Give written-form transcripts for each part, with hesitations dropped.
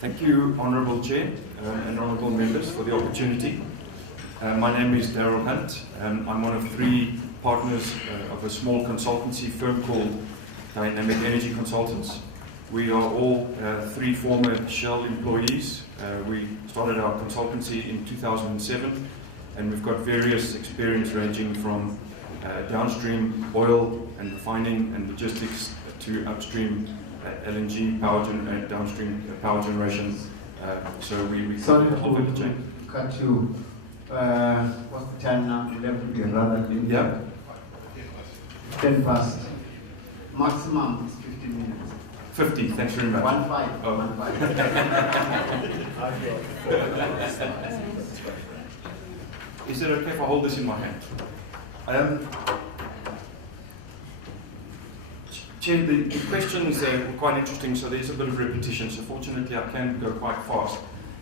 Thank you, Honourable Chair and Honourable Members, for the opportunity. My name is Darryl Hunt. I'm one of 3 partners of a small consultancy firm called Dynamic Energy Consultants. We are all 3 former Shell employees. We started our consultancy in 2007, and we've got various experience ranging from downstream oil and refining and logistics to upstream LNG power and downstream power generation. So we Sorry cover the whole of the chain. to cut you. What's the time now? 11 p.m. rather than Yeah. 10 past. Maximum is 15 minutes. 50. Thanks very much. 1-5. Oh. 1-5. Is it okay if I hold this in my hand? Chair, the questions were quite interesting, so there's a bit of repetition, so fortunately I can go quite fast.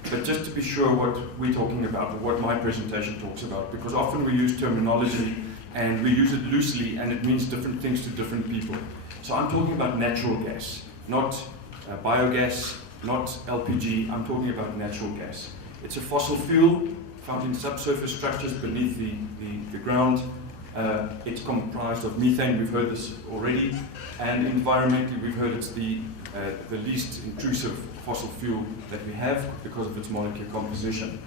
But just to be sure what we're talking about, or what my presentation talks about, because often we use terminology and we use it loosely and it means different things to different people. So I'm talking about natural gas, not biogas, not LPG, I'm talking about natural gas. It's a fossil fuel found in subsurface structures beneath the ground. It's comprised of methane, we've heard this already, and environmentally we've heard it's the least intrusive fossil fuel that we have because of its molecular composition.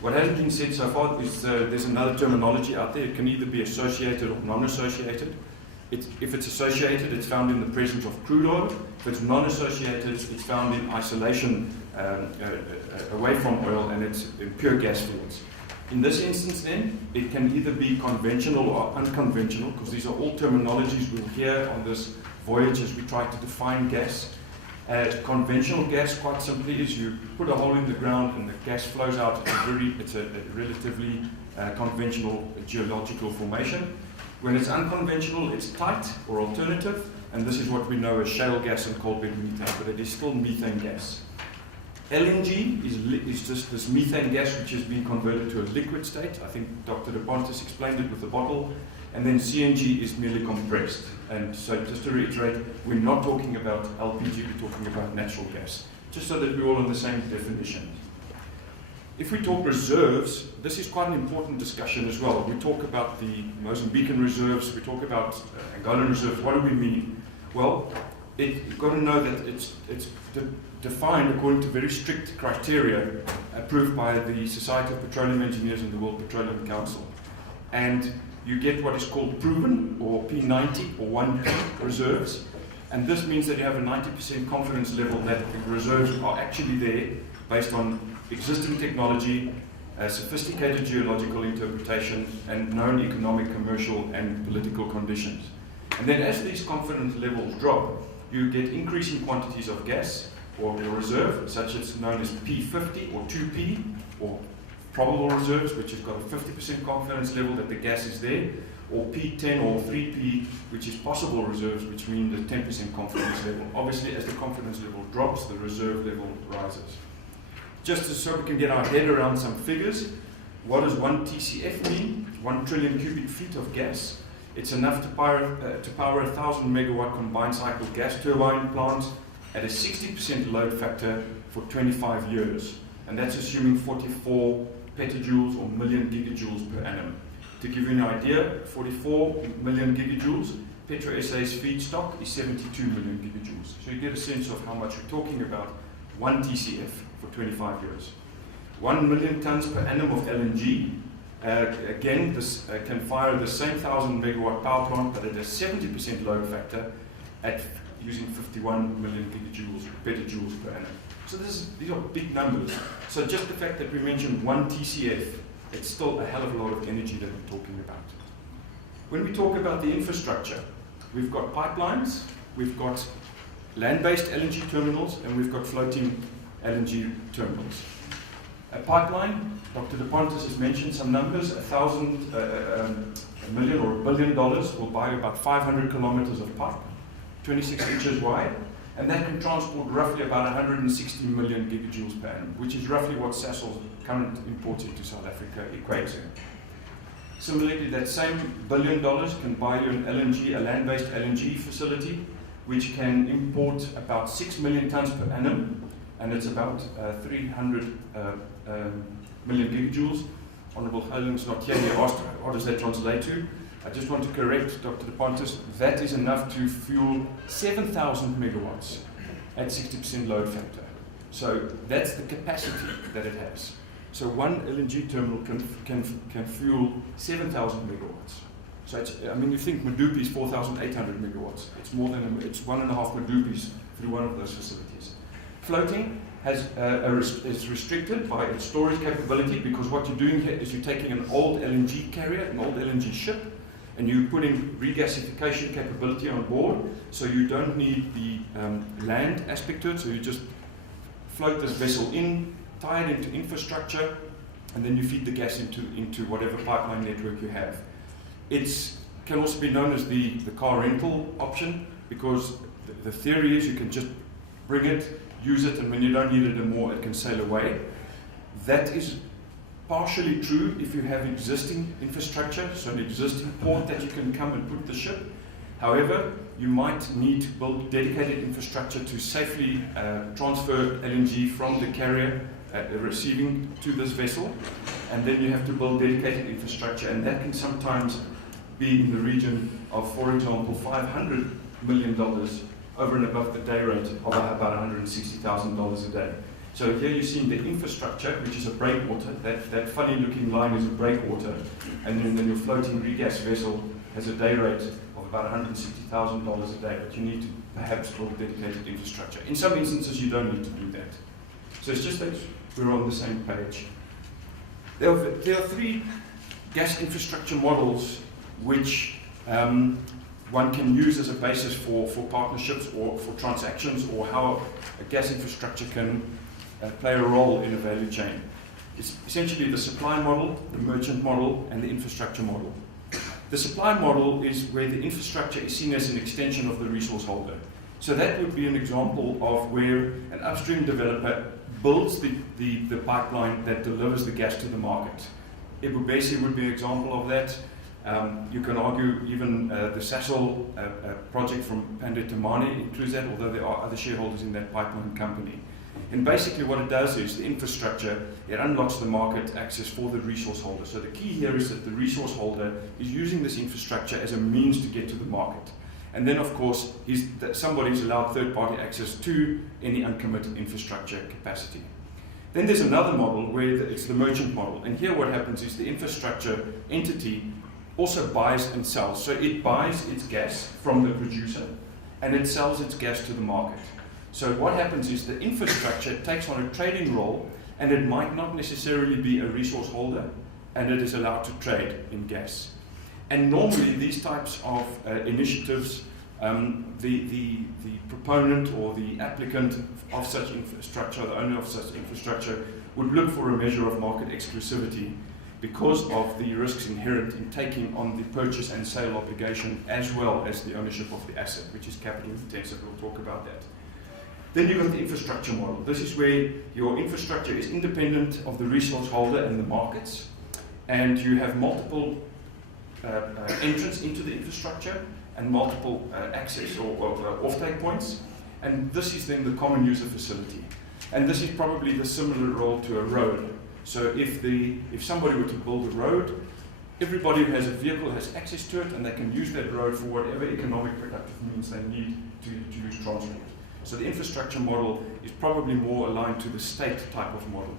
What hasn't been said so far is there's another terminology out there. It can either be associated or non-associated. If it's associated, it's found in the presence of crude oil. If it's non-associated, it's found in isolation away from oil, and it's in pure gas fields. In this instance then, it can either be conventional or unconventional, because these are all terminologies we'll hear on this voyage as we try to define gas. Conventional gas, quite simply, is you put a hole in the ground and the gas flows out. It's a relatively conventional geological formation. When it's unconventional, it's tight or alternative, and this is what we know as shale gas and coal bed methane, but it is still methane gas. LNG is just this methane gas which has been converted to a liquid state. I think Dr. De Pontis explained it with the bottle. And then CNG is merely compressed. And so just to reiterate, we're not talking about LPG, we're talking about natural gas, just so that we're all on the same definition. If we talk reserves, this is quite an important discussion as well. We talk about the Mozambican reserves, we talk about Angolan reserves. What do we mean? Well, you've got to know that it's defined according to very strict criteria approved by the Society of Petroleum Engineers and the World Petroleum Council. And you get what is called proven, or P90, or 1P reserves. And this means that you have a 90% confidence level that the reserves are actually there based on existing technology, sophisticated geological interpretation, and known economic, commercial, and political conditions. And then as these confidence levels drop, you get increasing quantities of gas or reserve, such as known as P50 or 2P, or probable reserves, which has got a 50% confidence level that the gas is there, or P10 or 3P, which is possible reserves, which mean the 10% confidence level. Obviously, as the confidence level drops, the reserve level rises. Just so we can get our head around some figures, what does 1 TCF mean? 1 trillion cubic feet of gas. It's enough to power a 1,000 megawatt combined cycle gas turbine plant at a 60% load factor for 25 years. And that's assuming 44 petajoules or million gigajoules per annum. To give you an idea, 44 million gigajoules, PetroSA's feedstock is 72 million gigajoules. So you get a sense of how much we're talking about. 1 TCF for 25 years. 1 million tons per annum of LNG. Again, this can fire the same 1,000 megawatt power plant, but at a 70% load factor at using 51 million petajoules per annum. So these are big numbers. So just the fact that we mentioned 1 TCF, it's still a hell of a lot of energy that we're talking about. When we talk about the infrastructure, we've got pipelines, we've got land-based LNG terminals, and we've got floating LNG terminals. A pipeline, Dr. De Pontis has mentioned some numbers, $1 million or $1 billion will buy about 500 kilometers of pipe, 26 inches wide, and that can transport roughly about 160 million gigajoules per annum, which is roughly what Sasol's current imports into South Africa equate to. Similarly, that same $1 billion can buy you an LNG, a land-based LNG facility, which can import about 6 million tons per annum and it's about 300 million gigajoules. Honourable Holin's not here, he asked what does that translate to. I just want to correct Dr. De Pontis, that is enough to fuel 7,000 megawatts at 60% load factor. So that's the capacity that it has. So one LNG terminal can fuel 7,000 megawatts. So it's, I mean, you think Medupi is 4,800 megawatts. It's more than it's 1.5 Medupis through one of those facilities. Floating has is restricted by its storage capability, because what you're doing here is you're taking an old LNG carrier, an old LNG ship, and you're putting regasification capability on board, so you don't need the land aspect to it, so you just float this vessel in, tie it into infrastructure, and then you feed the gas into whatever pipeline network you have. It can also be known as the car rental option, because the theory is you can just bring it, use it, and when you don't need it anymore, it can sail away. That is partially true if you have existing infrastructure, so an existing port that you can come and put the ship. However, you might need to build dedicated infrastructure to safely transfer LNG from the carrier receiving to this vessel, and then you have to build dedicated infrastructure, and that can sometimes be in the region of, for example, $500 million over and above the day rate of about $160,000 a day. So here you're seeing the infrastructure, which is a breakwater. That funny looking line is a breakwater, and then your floating regas vessel has a day rate of about $160,000 a day, but you need to perhaps build dedicated infrastructure. In some instances you don't need to do that. So it's just that we're on the same page. There are three gas infrastructure models which one can use as a basis for partnerships or for transactions, or how a gas infrastructure can play a role in a value chain. It's essentially the supply model, the merchant model, and the infrastructure model. The supply model is where the infrastructure is seen as an extension of the resource holder. So that would be an example of where an upstream developer builds the pipeline that delivers the gas to the market. Ebubesi would be an example of that. You can argue even the Sasol project from Pandetemane includes that, although there are other shareholders in that pipeline company. And basically what it does is the infrastructure, it unlocks the market access for the resource holder. So the key here is that the resource holder is using this infrastructure as a means to get to the market. And then of course, somebody is allowed third-party access to any uncommitted infrastructure capacity. Then there's another model where it's the merchant model. And here what happens is the infrastructure entity also buys and sells. So it buys its gas from the producer and it sells its gas to the market. So what happens is the infrastructure takes on a trading role, and it might not necessarily be a resource holder, and it is allowed to trade in gas. And normally these types of initiatives, the proponent or the applicant of such infrastructure, the owner of such infrastructure, would look for a measure of market exclusivity because of the risks inherent in taking on the purchase and sale obligation, as well as the ownership of the asset, which is capital intensive. We'll talk about that. Then you've got the infrastructure model. This is where your infrastructure is independent of the resource holder and the markets, and you have multiple entrants into the infrastructure and multiple access or offtake points, and this is then the common user facility. And this is probably the similar role to a road. So if somebody were to build a road, everybody who has a vehicle has access to it, and they can use that road for whatever economic productive means they need to use transport. So the infrastructure model is probably more aligned to the state type of model.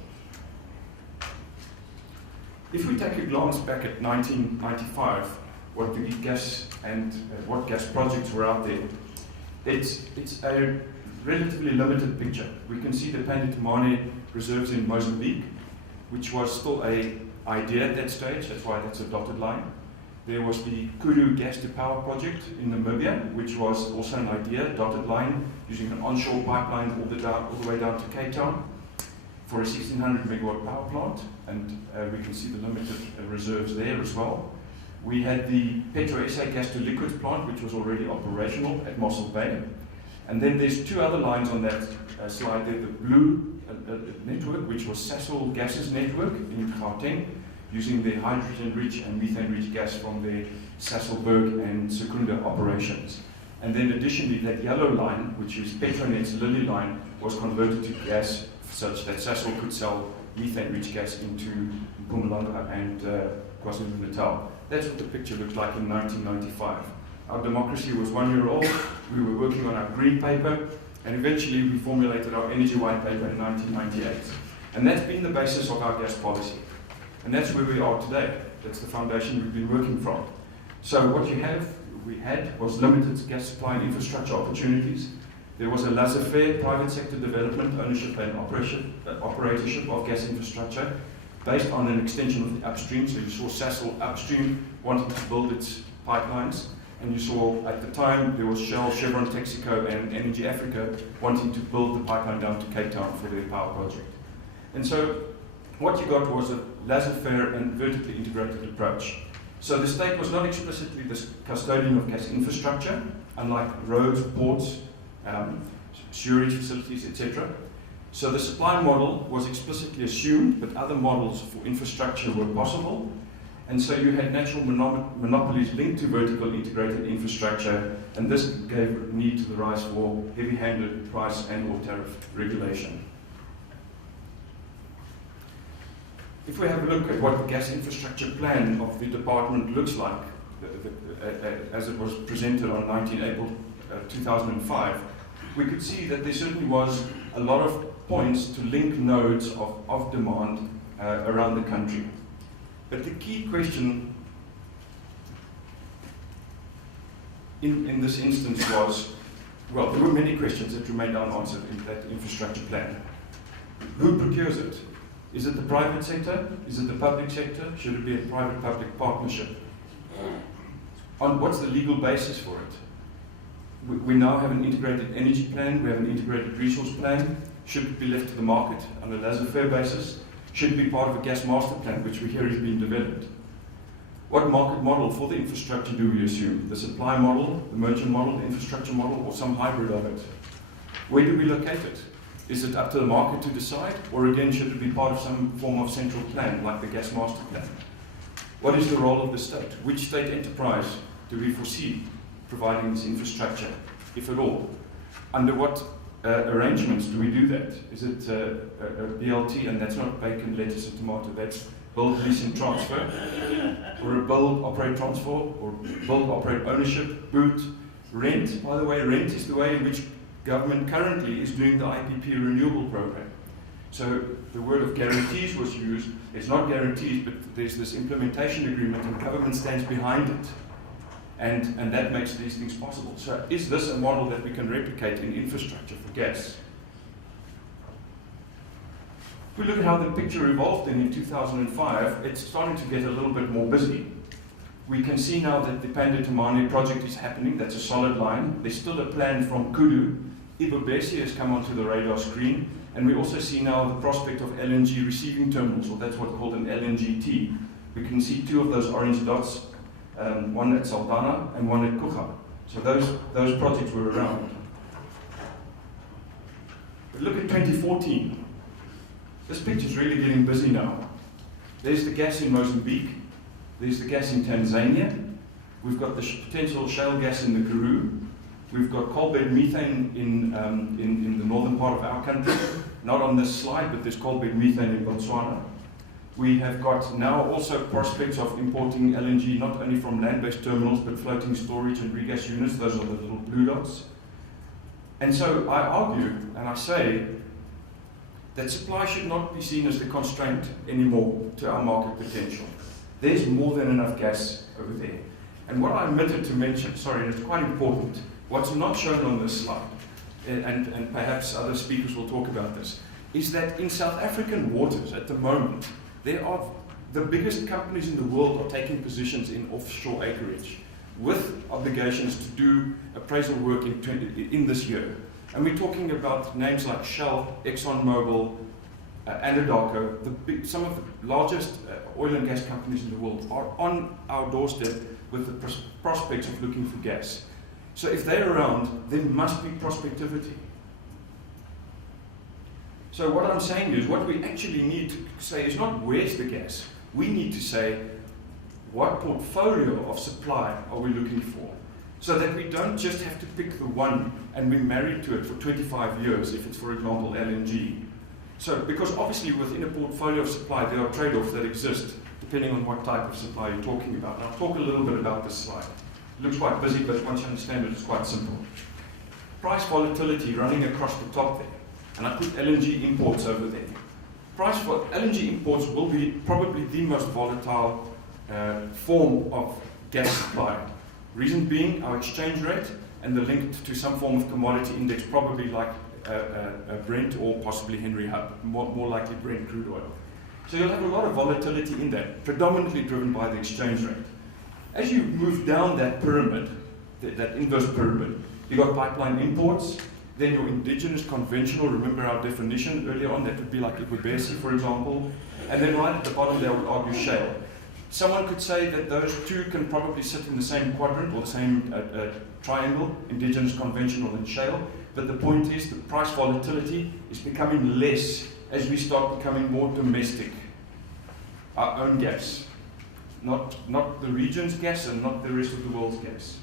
If we take a glance back at 1995, what the gas and what gas projects were out there, it's a relatively limited picture. We can see the Pandetemane reserves in Mozambique, which was still an idea at that stage. That's why that's a dotted line. There was the Kudu gas to power project in Namibia, which was also an idea, dotted line, using an onshore pipeline all the way down to Cape Town for a 1600 megawatt power plant, and we can see the limited reserves there as well. We had the PetroSA gas to liquids plant, which was already operational at Mossel Bay. And then there's two other lines on that slide there, the blue network, which was Sasol Gas's network in Gauteng, using the hydrogen-rich and methane-rich gas from the Sasolburg and Secunda operations. And then additionally, that yellow line, which is Petronet's Lily line, was converted to gas such that Sasol could sell methane-rich gas into Mpumalanga and KwaZulu-Natal. That's what the picture looked like in 1995. Our democracy was 1 year old, we were working on our green paper, and eventually we formulated our energy white paper in 1998. And that's been the basis of our gas policy. And that's where we are today. That's the foundation we've been working from. So what we had was limited gas supply and infrastructure opportunities. There was a laissez-faire private sector development, ownership and operatorship of gas infrastructure based on an extension of the upstream. So you saw Sasol upstream wanting to build its pipelines. And you saw at the time there was Shell, Chevron, Texaco and Energy Africa wanting to build the pipeline down to Cape Town for their power project. And so what you got was a laissez-faire and vertically integrated approach. So the state was not explicitly the custodian of gas infrastructure, unlike roads, ports, sewerage facilities, etc. So the supply model was explicitly assumed, but other models for infrastructure were possible. And so you had natural monopolies linked to vertical integrated infrastructure, and this gave need to the rise for heavy-handed price and/or tariff regulation. If we have a look at what the gas infrastructure plan of the department looks like, as it was presented on 19 April 2005, we could see that there certainly was a lot of points to link nodes of demand around the country. But the key question in this instance was, well, there were many questions that remained unanswered in that infrastructure plan. Who procures it? Is it the private sector? Is it the public sector? Should it be a private-public partnership? On what's the legal basis for it? We now have an integrated energy plan, we have an integrated resource plan. Should it be left to the market on a laissez-faire basis? Should it be part of a gas master plan, which we hear is being developed? What market model for the infrastructure do we assume? The supply model, the merchant model, the infrastructure model, or some hybrid of it? Where do we locate it? Is it up to the market to decide, or again, should it be part of some form of central plan, like the gas master plan? What is the role of the state? Which state enterprise do we foresee providing this infrastructure, if at all? Under what arrangements do we do that? Is it a BLT, and that's not bacon, lettuce and tomato, that's build, lease and transfer, or a build, operate, transfer, or build, operate, ownership, boot, rent? By the way, rent is the way in which government currently is doing the IPP renewable program. So the word of guarantees was used. It's not guarantees, but there's this implementation agreement and government stands behind it. And that makes these things possible. So is this a model that we can replicate in infrastructure for gas? If we look at how the picture evolved in 2005, it's starting to get a little bit more busy. We can see now that the Pandetamane project is happening. That's a solid line. There's still a plan from Kudu. Ibobesi has come onto the radar screen. And we also see now the prospect of LNG receiving terminals, or that's what's called an LNGT. We can see two of those orange dots, one at Saldanha and one at Kucha. So those projects were around. But look at 2014. This picture's really getting busy now. There's the gas in Mozambique. There's the gas in Tanzania. We've got the potential shale gas in the Karoo. We've got coal bed methane in the northern part of our country. Not on this slide, but there's coal bed methane in Botswana. We have got now also prospects of importing LNG not only from land-based terminals, but floating storage and regas units. Those are the little blue dots. And so I argue, and I say, that supply should not be seen as the constraint anymore to our market potential. There's more than enough gas over there. And what I omitted to mention, sorry, and it's quite important, what's not shown on this slide, and perhaps other speakers will talk about this, is that in South African waters at the moment, there are the biggest companies in the world are taking positions in offshore acreage with obligations to do appraisal work in this year. And we're talking about names like Shell, ExxonMobil, Anadarko, some of the largest oil and gas companies in the world are on our doorstep with the prospects of looking for gas. So if they're around, there must be prospectivity. So what I'm saying is, what we actually need to say is not where's the gas. We need to say, what portfolio of supply are we looking for? so that we don't just have to pick the one and we're married to it for 25 years if it's, for example, LNG. So, because obviously within a portfolio of supply there are trade-offs that exist depending on what type of supply you're talking about. And I'll talk a little bit about this slide. It looks quite busy, but once you understand it, it's quite simple. Price volatility running across the top there, and I put LNG imports over there. Price for LNG imports will be probably the most volatile form of gas supply. Reason being our exchange rate and the link to some form of commodity index, probably like Brent or possibly Henry Hub, more likely Brent crude oil. So you'll have a lot of volatility in that, predominantly driven by the exchange rate. As you move down that pyramid, that inverse pyramid, you've got pipeline imports, then your indigenous conventional, remember our definition earlier on, that would be like Ikwebesi, for example, and then right at the bottom there I would argue shale. Someone could say that those two can probably sit in the same quadrant or the same triangle, indigenous, conventional, and shale, but the point is the price volatility is becoming less as we start becoming more domestic, our own gas, not the region's gas and not the rest of the world's gas.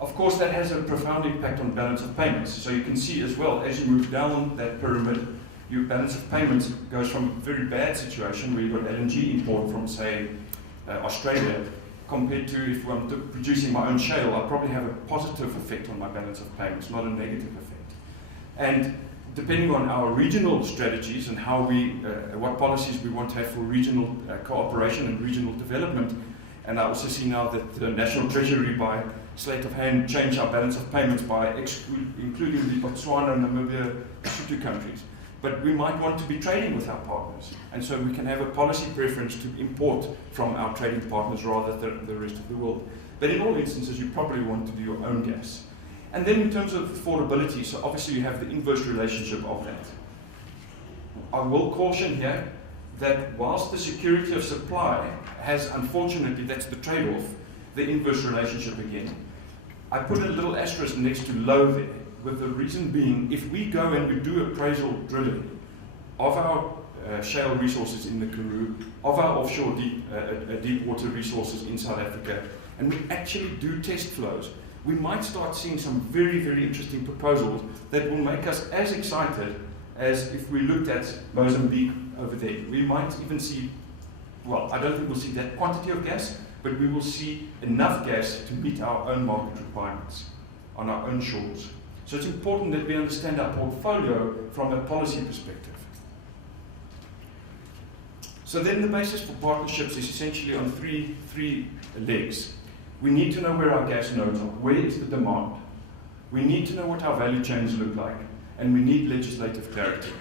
Of course, that has a profound impact on balance of payments. So you can see as well, as you move down that pyramid, your balance of payments goes from a very bad situation where you've got LNG import from, say, Australia, compared to if I'm producing my own shale, I'll probably have a positive effect on my balance of payments, not a negative effect. And depending on our regional strategies and how what policies we want to have for regional cooperation and regional development, and I also see now that the National Treasury, by sleight of hand, changed our balance of payments by including the Botswana, Namibia, Lesotho countries. But we might want to be trading with our partners, and so we can have a policy preference to import from our trading partners rather than the rest of the world. But in all instances, you probably want to do your own gas. And then in terms of affordability, so obviously you have the inverse relationship of that. I will caution here that whilst the security of supply has, unfortunately, that's the trade-off, the inverse relationship again, I put a little asterisk next to low there, with the reason being, if we go and we do appraisal drilling of our shale resources in the Karoo, of our offshore deep water resources in South Africa, and we actually do test flows, we might start seeing some very, very interesting proposals that will make us as excited as if we looked at Mozambique over there. We might even see, well, I don't think we'll see that quantity of gas, but we will see enough gas to meet our own market requirements on our own shores. So it's important that we understand our portfolio from a policy perspective. So then the basis for partnerships is essentially on three legs. We need to know where our gas nodes are. Where is the demand? We need to know what our value chains look like, and we need legislative clarity.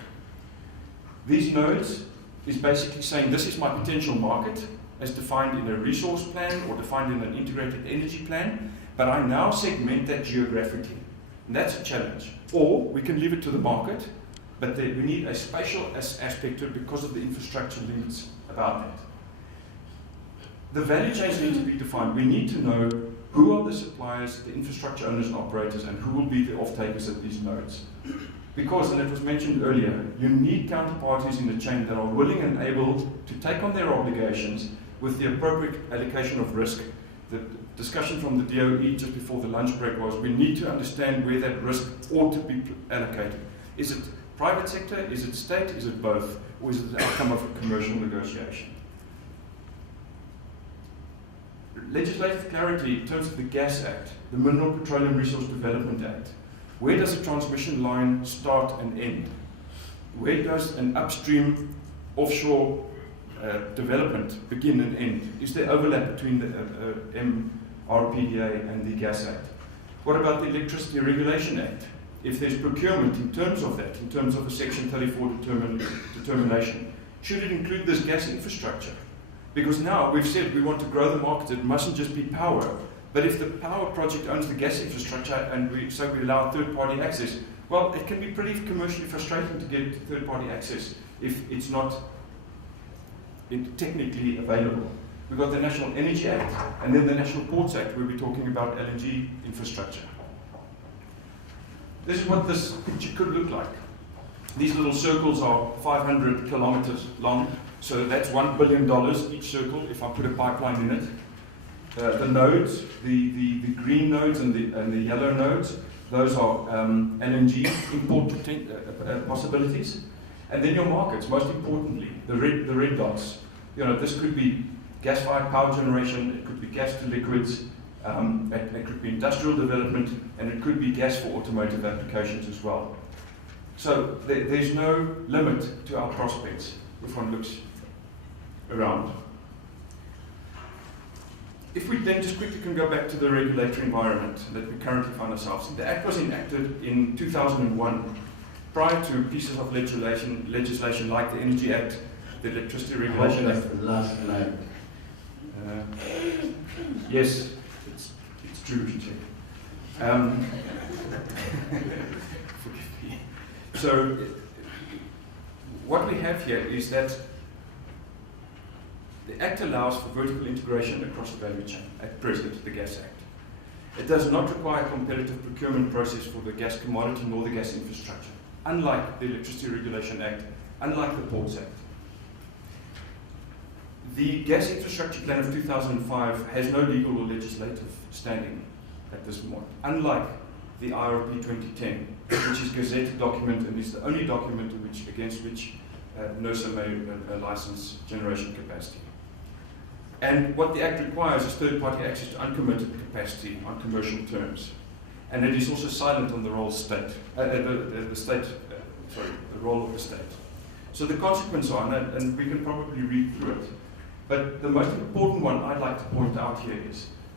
These nodes is basically saying this is my potential market as defined in a resource plan or defined in an integrated energy plan, but I now segment that geographically. And that's a challenge. Or we can leave it to the market, but we need a spatial aspect to it because of the infrastructure limits about that. The value chains need to be defined. We need to know who are the suppliers, the infrastructure owners and operators, and who will be the off-takers at these nodes. Because, and it was mentioned earlier, you need counterparties in the chain that are willing and able to take on their obligations with the appropriate allocation of risk. The discussion from the DOE just before the lunch break was we need to understand where that risk ought to be allocated. Is it private sector? Is it state? Is it both? Or is it the outcome of a commercial negotiation? Legislative clarity in terms of the Gas Act, the Mineral Petroleum Resource Development Act. Where does a transmission line start and end? Where does an upstream offshore development begin and end? Is there overlap between the MRPDA and the Gas Act? What about the Electricity Regulation Act? If there's procurement in terms of that, in terms of a Section 34 determination, should it include this gas infrastructure? Because now we've said we want to grow the market, it mustn't just be power. But if the power project owns the gas infrastructure and we allow third-party access, well, it can be pretty commercially frustrating to get third-party access if it's not technically available. We've got the National Energy Act and then the National Ports Act where we're talking about LNG infrastructure. This is what this picture could look like. These little circles are 500 kilometers long, so that's $1 billion each circle if I put a pipeline in it. the nodes, the green nodes and the yellow nodes, those are LNG import possibilities. And then your markets, most importantly, the red dots. This could be gas-fired power generation, it could be gas to liquids, it could be industrial development, and it could be gas for automotive applications as well. So there's no limit to our prospects if one looks around. If we then just quickly can go back to the regulatory environment that we currently find ourselves in. The Act was enacted in 2001, prior to pieces of legislation like the Energy Act, the Electricity Regulation Act. That's the last slide. Yes, it's true, Richard. Forgive me. So, what we have here is that the Act allows for vertical integration across the value chain, at present, the Gas Act. It does not require a competitive procurement process for the gas commodity nor the gas infrastructure, unlike the Electricity Regulation Act, unlike the Ports Act. The Gas Infrastructure Plan of 2005 has no legal or legislative standing at this moment, unlike the IRP 2010, which is a gazetted document and is the only document against which NERSA may license generation capacity. And what the Act requires is third-party access to uncommitted capacity on commercial terms. And it is also silent on the role of state, the role of the state. So the consequence are, and we can probably read through it, but the most important one I'd like to point out here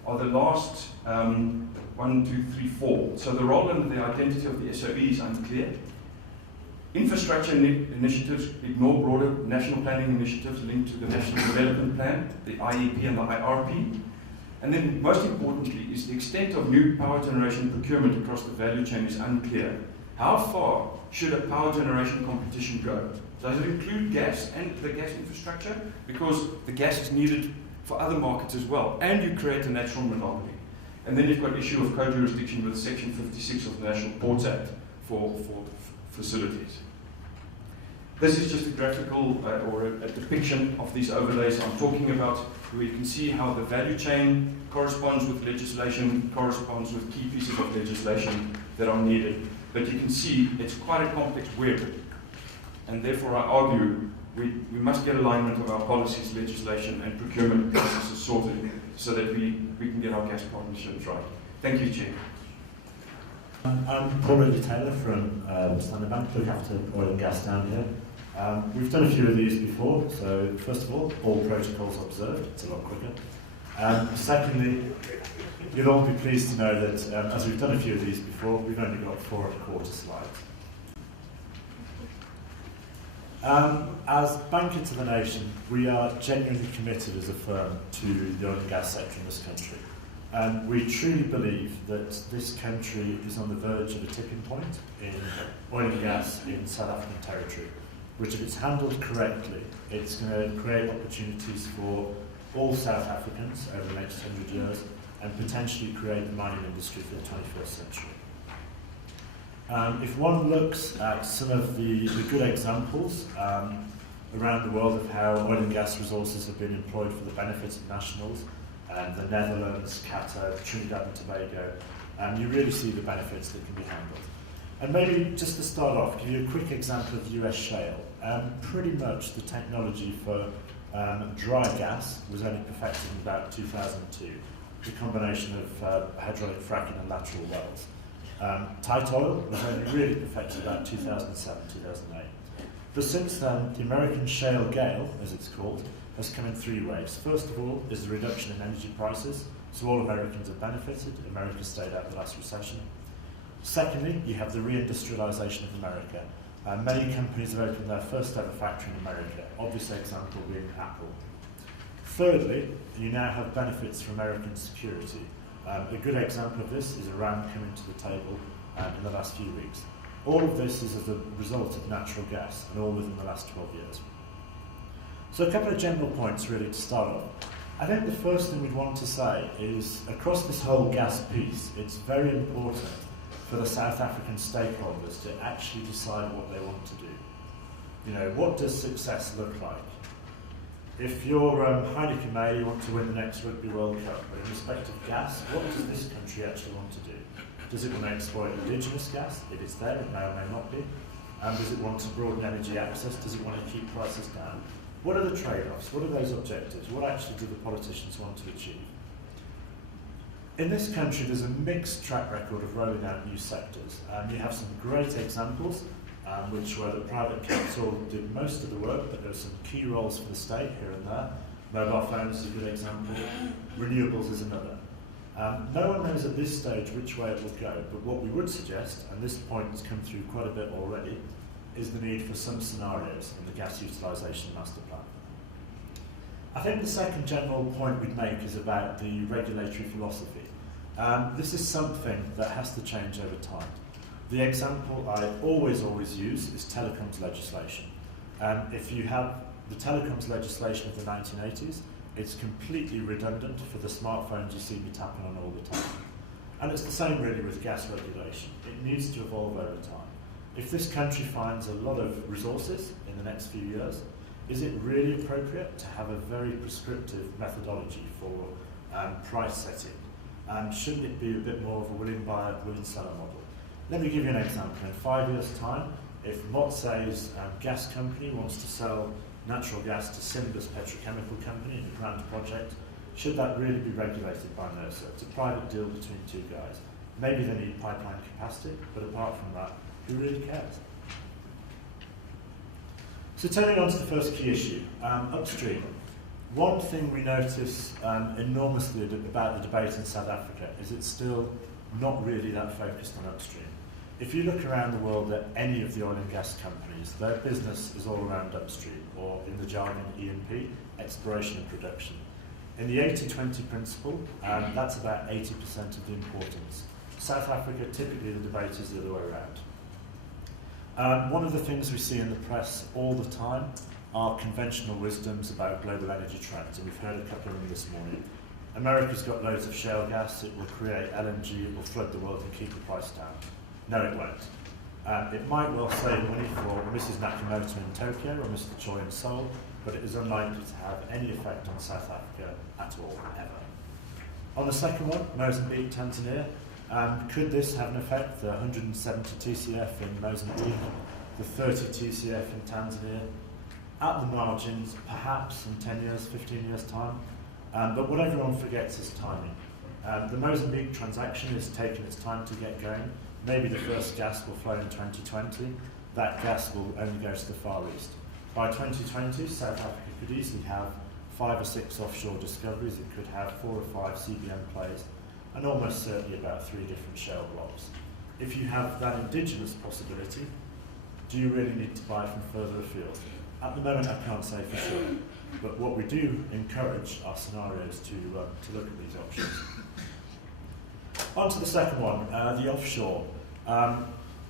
are the last 1, 2, 3, 4. So the role and the identity of the SOE is unclear. Infrastructure initiatives ignore broader national planning initiatives linked to the National Development Plan, the IEP and the IRP. And then most importantly is the extent of new power generation procurement across the value chain is unclear. How far should a power generation competition go? Does it include gas and the gas infrastructure? Because the gas is needed for other markets as well, and you create a natural monopoly. And then you've got issue of co-jurisdiction with Section 56 of the National Ports Act for facilities. This is just a graphical or a depiction of these overlays I'm talking about, where you can see how the value chain corresponds with legislation, corresponds with key pieces of legislation that are needed. But you can see it's quite a complex web, and therefore I argue we must get alignment of our policies, legislation, and procurement processes sorted so that we can get our gas partnerships right. Thank you, Chair. I'm Paul Taylor from Standard Bank, look after oil and gas down here. We've done a few of these before, so first of all protocols observed, it's a lot quicker. Secondly, you'll all be pleased to know that as we've done a few of these before, we've only got 4 1/4 slides. As banker to the nation, we are genuinely committed as a firm to the oil and gas sector in this country. And we truly believe that this country is on the verge of a tipping point in oil and gas in South African territory, which if it's handled correctly, it's going to create opportunities for all South Africans over the next 100 years and potentially create the mining industry for the 21st century. If one looks at some of the good examples around the world of how oil and gas resources have been employed for the benefits of nationals, the Netherlands, Qatar, Trinidad and Tobago, you really see the benefits that can be handled. And maybe just to start off, give you a quick example of US shale. Pretty much the technology for dry gas was only perfected in about 2002, the combination of hydraulic fracking and lateral wells. Tight oil was only really perfected about 2007, 2008. But since then, the American shale gale, as it's called, has come in 3 waves. First of all is the reduction in energy prices, so all Americans have benefited. America stayed out the last recession. Secondly, you have the reindustrialization of America. Many companies have opened their first ever factory in America, obvious example being Apple. Thirdly, you now have benefits for American security. A good example of this is Iran coming to the table in the last few weeks. All of this is as a result of natural gas, and all within the last 12 years. So a couple of general points really to start off. I think the first thing we'd want to say is, across this whole gas piece, it's very important for the South African stakeholders to actually decide what they want to do. You know, what does success look like? If you're Heineken May, you want to win the next Rugby World Cup, but in respect of gas, what does this country actually want to do? Does it want to exploit indigenous gas? If it's there, it may or may not be. Does it want to broaden energy access? Does it want to keep prices down? What are the trade-offs? What are those objectives? What actually do the politicians want to achieve? In this country, there's a mixed track record of rolling out new sectors. You have some great examples, which were the private capital did most of the work, but there are some key roles for the state here and there. Mobile phones is a good example. Renewables is another. No one knows at this stage which way it will go, but what we would suggest, and this point has come through quite a bit already, is the need for some scenarios in the gas utilisation master plan. I think the second general point we'd make is about the regulatory philosophy. This is something that has to change over time. The example I always use is telecoms legislation. If you have the telecoms legislation of the 1980s, it's completely redundant for the smartphones you see me tapping on all the time. And it's the same really with gas regulation. It needs to evolve over time. If this country finds a lot of resources in the next few years, is it really appropriate to have a very prescriptive methodology for price setting? Shouldn't it be a bit more of a willing buyer, willing seller model? Let me give you an example. In 5 years' time, if Motsay's gas company wants to sell natural gas to Simbas Petrochemical Company in a grand project, should that really be regulated by NERSA? It's a private deal between two guys. Maybe they need pipeline capacity, but apart from that, who really cares? So turning on to the first key issue, upstream. One thing we notice enormously about the debate in South Africa is it's still not really that focused on upstream. If you look around the world at any of the oil and gas companies, their business is all around upstream, or in the jargon E&P, exploration and production. In the 80-20 principle, that's about 80% of the importance. South Africa, typically the debate is the other way around. One of the things we see in the press all the time are conventional wisdoms about global energy trends, and we've heard a couple of them this morning. America's got loads of shale gas, it will create LNG, it will flood the world and keep the price down. No, it won't. It might well save money for Mrs. Nakamoto in Tokyo or Mr. Choi in Seoul, but it is unlikely to have any effect on South Africa at all, ever. On the second one, Mozambique, Tanzania, could this have an effect? The 170 TCF in Mozambique, the 30 TCF in Tanzania? At the margins, perhaps in 10 years, 15 years' time. But what everyone forgets is timing. The Mozambique transaction is taking its time to get going. Maybe the first gas will flow in 2020. That gas will only go to the Far East. By 2020, South Africa could easily have 5 or 6 offshore discoveries. It could have 4 or 5 CBM plays, and almost certainly about 3 different shale blocks. If you have that indigenous possibility, do you really need to buy from further afield? At the moment, I can't say for sure, but what we do encourage are scenarios to look at these options. On to the second one, the offshore.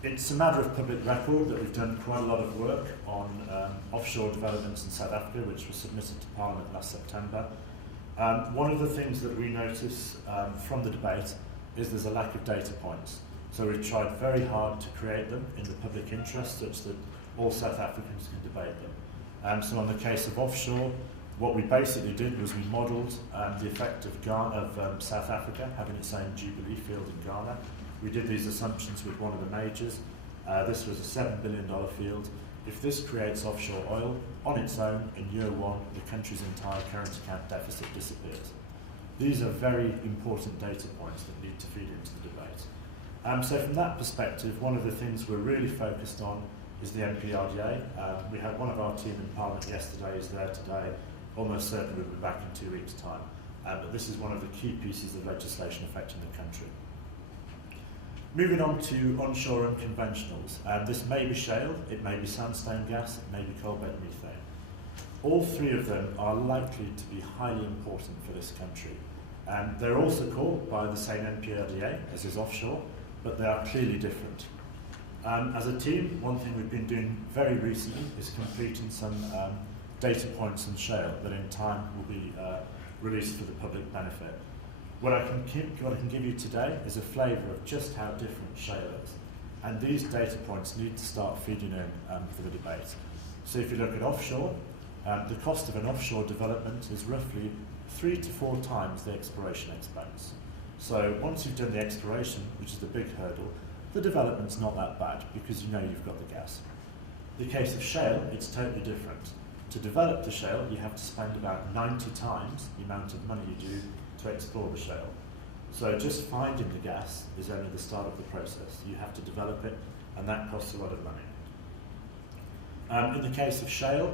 It's a matter of public record that we've done quite a lot of work on offshore developments in South Africa, which was submitted to Parliament last September. One of the things that we notice from the debate is there's a lack of data points. So we've tried very hard to create them in the public interest such that all South Africans can debate them. So on the case of offshore, what we basically did was we modelled the effect of South Africa having its own Jubilee field in Ghana. We did these assumptions with one of the majors. This was a $7 billion field. If this creates offshore oil on its own, in year 1, the country's entire current account deficit disappears. These are very important data points that need to feed into the debate. So from that perspective, one of the things we're really focused on is the MPRDA. We had one of our team in Parliament yesterday, is there today. Almost certainly we'll be back in 2 weeks' time. But this is one of the key pieces of legislation affecting the country. Moving on to onshore unconventionals. This may be shale, it may be sandstone gas, it may be coal bed methane. All 3 of them are likely to be highly important for this country. They're also called by the same MPRDA as is offshore, but they are clearly different. As a team, one thing we've been doing very recently is completing some data points on shale that in time will be released for the public benefit. What I can give you today is a flavour of just how different shale is. And these data points need to start feeding in for the debate. So if you look at offshore, The cost of an offshore development is roughly 3 to 4 times the exploration expense. So once you've done the exploration, which is the big hurdle, the development's not that bad because you know you've got the gas. The case of shale, it's totally different. To develop the shale, you have to spend about 90 times the amount of money you do to explore the shale. So just finding the gas is only the start of the process. You have to develop it, and that costs a lot of money. In the case of shale,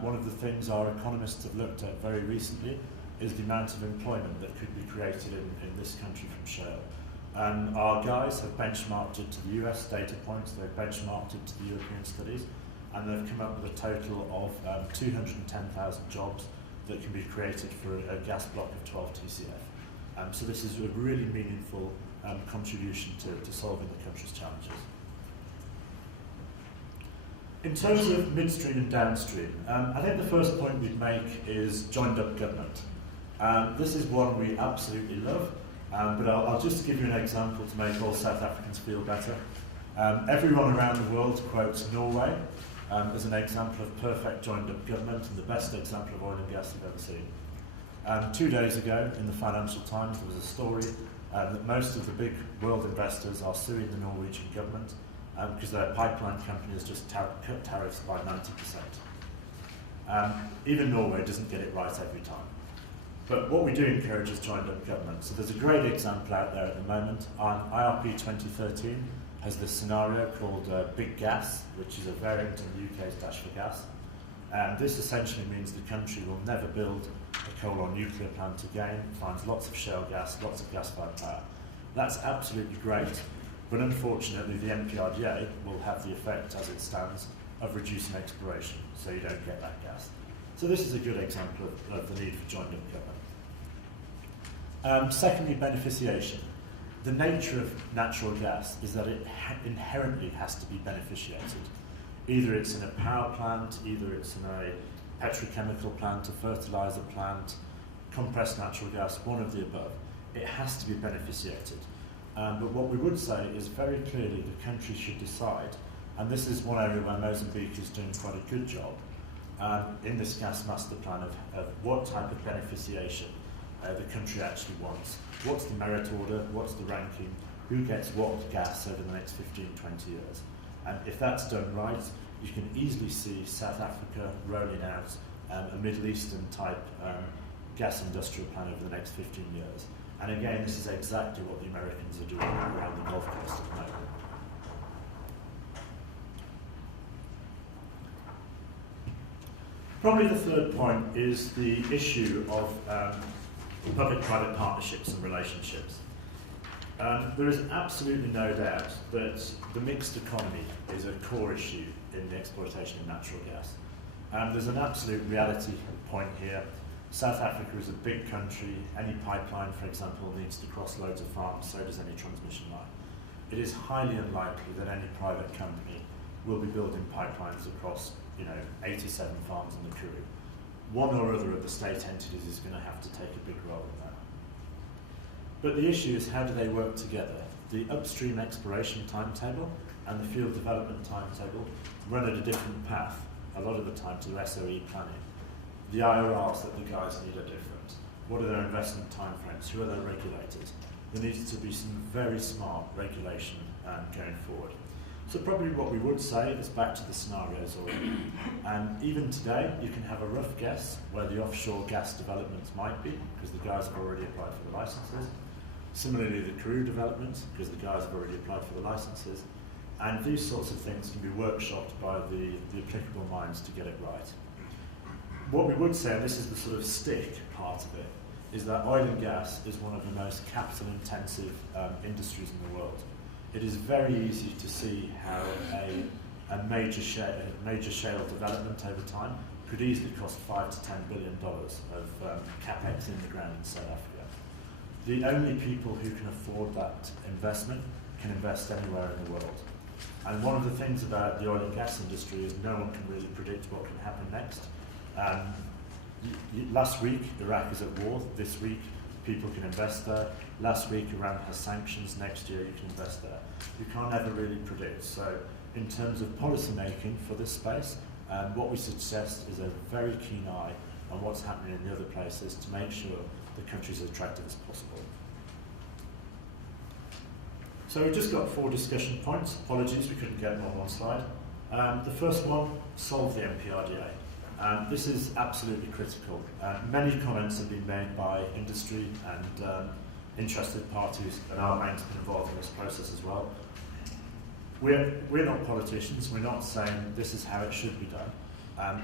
one of the things our economists have looked at very recently is the amount of employment that could be created in this country from shale. Our guys have benchmarked it to the US data points, they've benchmarked it to the European studies, and they've come up with a total of 210,000 jobs that can be created for a gas block of 12 TCF. So this is a really meaningful contribution to solving the country's challenges. In terms of midstream and downstream, I think the first point we'd make is joined up government. This is one we absolutely love, but I'll just give you an example to make all South Africans feel better. Everyone around the world quotes Norway as an example of perfect joined up government and the best example of oil and gas they've ever seen. 2 days ago in the Financial Times there was a story that most of the big world investors are suing the Norwegian government because their pipeline company has just cut tariffs by 90%. Even Norway doesn't get it right every time. But what we do encourage is joined up government. So there's a great example out there at the moment. On IRP 2013 has this scenario called Big Gas, which is a variant of the UK's Dash for Gas. And this essentially means the country will never build a coal or nuclear plant again. It finds lots of shale gas, lots of gas-fired power. That's absolutely great, but unfortunately the MPRDA will have the effect, as it stands, of reducing exploration, so you don't get that gas. So this is a good example of the need for joined up government. Secondly, beneficiation. The nature of natural gas is that it inherently has to be beneficiated. Either it's in a power plant, either it's in a petrochemical plant, a fertilizer plant, compressed natural gas, one of the above. It has to be beneficiated. But what we would say is very clearly the country should decide, and this is one area where Mozambique is doing quite a good job, in this gas master plan of what type of beneficiation the country actually wants. What's the merit order, what's the ranking, who gets what gas over the next 15, 20 years. And if that's done right, you can easily see South Africa rolling out a Middle Eastern type gas industrial plan over the next 15 years. And again, this is exactly what the Americans are doing around the Gulf Coast at the moment. Probably the third point is the issue of public-private partnerships and relationships. There is absolutely no doubt that the mixed economy is a core issue in the exploitation of natural gas. There's an absolute reality point here. South Africa is a big country. Any pipeline, for example, needs to cross loads of farms, so does any transmission line. It is highly unlikely that any private company will be building pipelines across 87 farms in the Karoo. One or other of the state entities is going to have to take a big role in that. But the issue is, how do they work together? The upstream exploration timetable and the field development timetable run at a different path, a lot of the time to SOE planning. The IRRs that the guys need are different. What are their investment timeframes? Who are their regulators? There needs to be some very smart regulation going forward. So probably what we would say is back to the scenarios already. And even today, you can have a rough guess where the offshore gas developments might be, because the guys have already applied for the licenses. Similarly, the Karoo developments, because the guys have already applied for the licenses. And these sorts of things can be workshopped by the applicable minds to get it right. What we would say, and this is the sort of stick part of it, is that oil and gas is one of the most capital-intensive industries in the world. It is very easy to see how a major shale development over time could easily cost $5 to $10 billion of capex in the ground in South Africa. The only people who can afford that investment can invest anywhere in the world. And one of the things about the oil and gas industry is no one can really predict what can happen next. Last week, Iraq is at war. This week, people can invest there. Last week, Iran has sanctions. Next year, you can invest there. You can't ever really predict. So in terms of policy making for this space, What we suggest is a very keen eye on what's happening in the other places to make sure the country's as attractive as possible. So we've just got 4 discussion points. Apologies, we couldn't get them on one slide. The first one, solve the MPRDA. This is absolutely critical. Many comments have been made by industry and interested parties, and our bank's been involved in this process as well. We're not politicians, we're not saying this is how it should be done.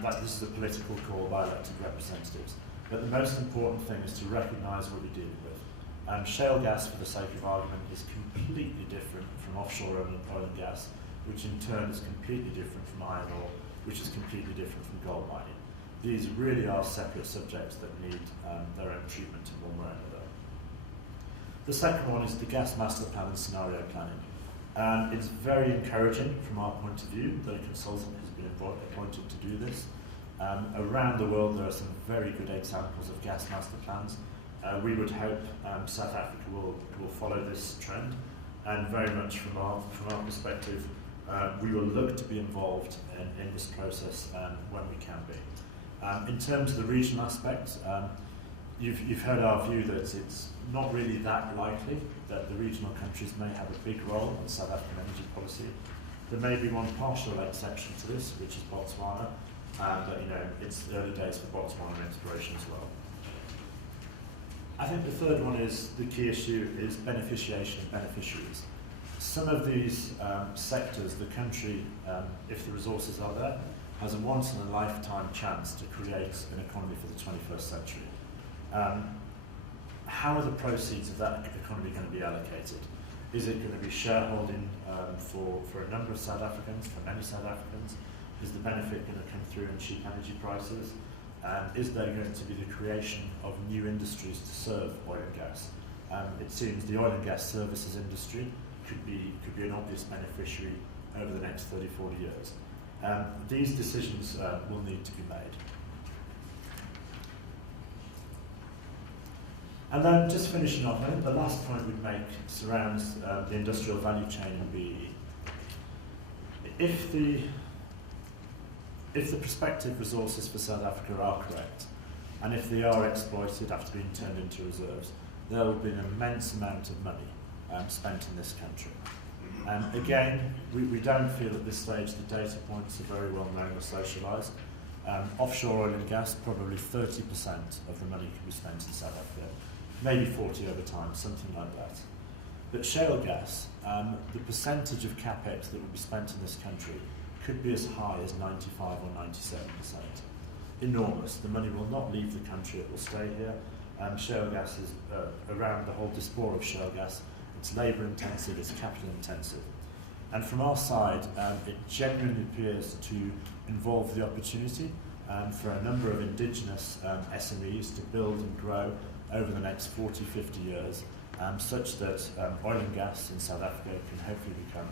Like this is a political call by elected representatives. But the most important thing is to recognise what we're dealing with. Shale gas, for the sake of argument, is completely different from offshore oil and gas, which in turn is completely different from iron ore, which is completely different from gold mining. These really are separate subjects that need their own treatment in one way or another. The second one is the gas master plan and scenario planning. It's very encouraging from our point of view that a consultant has been appointed to do this. Around the world there are some very good examples of gas master plans. We would hope South Africa will follow this trend, and very much from our perspective, we will look to be involved in this process when we can be. In terms of the regional aspect, you've heard our view that it's not really that likely that the regional countries may have a big role in South African energy policy. There may be one partial exception to this, which is Botswana, but it's the early days for Botswana exploration as well. I think the third one is the key issue is beneficiation and beneficiaries. Some of these sectors, the country, if the resources are there, has a once-in-a-lifetime chance to create an economy for the 21st century. How are the proceeds of that economy going to be allocated? Is it going to be shareholding for a number of South Africans, for many South Africans? Is the benefit going to come through in cheap energy prices? Is there going to be the creation of new industries to serve oil and gas? It seems the oil and gas services industry could be an obvious beneficiary over the next 30, 40 years. These decisions will need to be made. And then just finishing off, I think the last point we'd make surrounds the industrial value chain in BEE. If the prospective resources for South Africa are correct, and if they are exploited after being turned into reserves, there will be an immense amount of money spent in this country. Again, we don't feel at this stage the data points are very well known or socialised. Offshore oil and gas, probably 30% of the money can be spent in South Africa, maybe 40 over time, something like that. But shale gas, the percentage of capex that will be spent in this country could be as high as 95 or 97%. Enormous. The money will not leave the country, it will stay here. Shale gas is around the whole diaspora of shale gas. It's labour intensive, it's capital intensive. And from our side, it genuinely appears to involve the opportunity for a number of indigenous SMEs to build and grow over the next 40, 50 years, such that oil and gas in South Africa can hopefully become